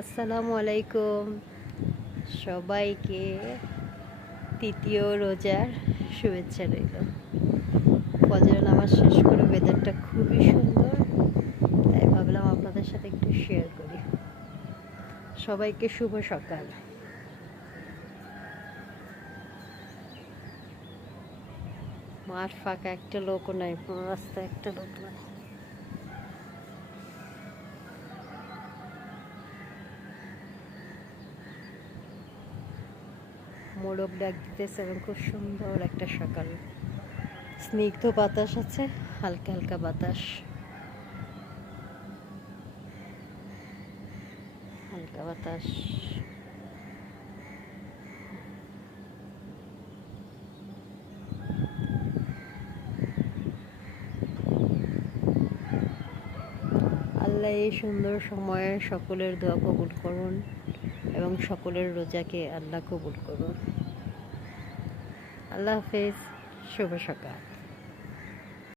আসসালামু আলাইকুম সবাইকে তৃতীয় রোজার শুভেচ্ছা রইল। ফজরের নামাজ শেষ করে ওয়েদারটা খুবই সুন্দর, তাই ভাবলাম আপনাদের সাথে একটু শেয়ার করি। সবাইকে শুভ সকাল। মাঠ ফাঁকা, একটা লোকও নাই, পুরো রাস্তায় একটা লোক নাই। মোরগ ডাক দিতেছে এবং খুব সুন্দর একটা সকাল। স্নিগ্ধ বাতাস আছে, হালকা হালকা বাতাস, হালকা বাতাস। আল্লাহ এই সুন্দর সময়ে সকলের দোয়া কবুল করুন এবং সকলের রোজাকে আল্লাহ কবুল করুন। আল্লাহ হাফেজ, শুভ সকাল।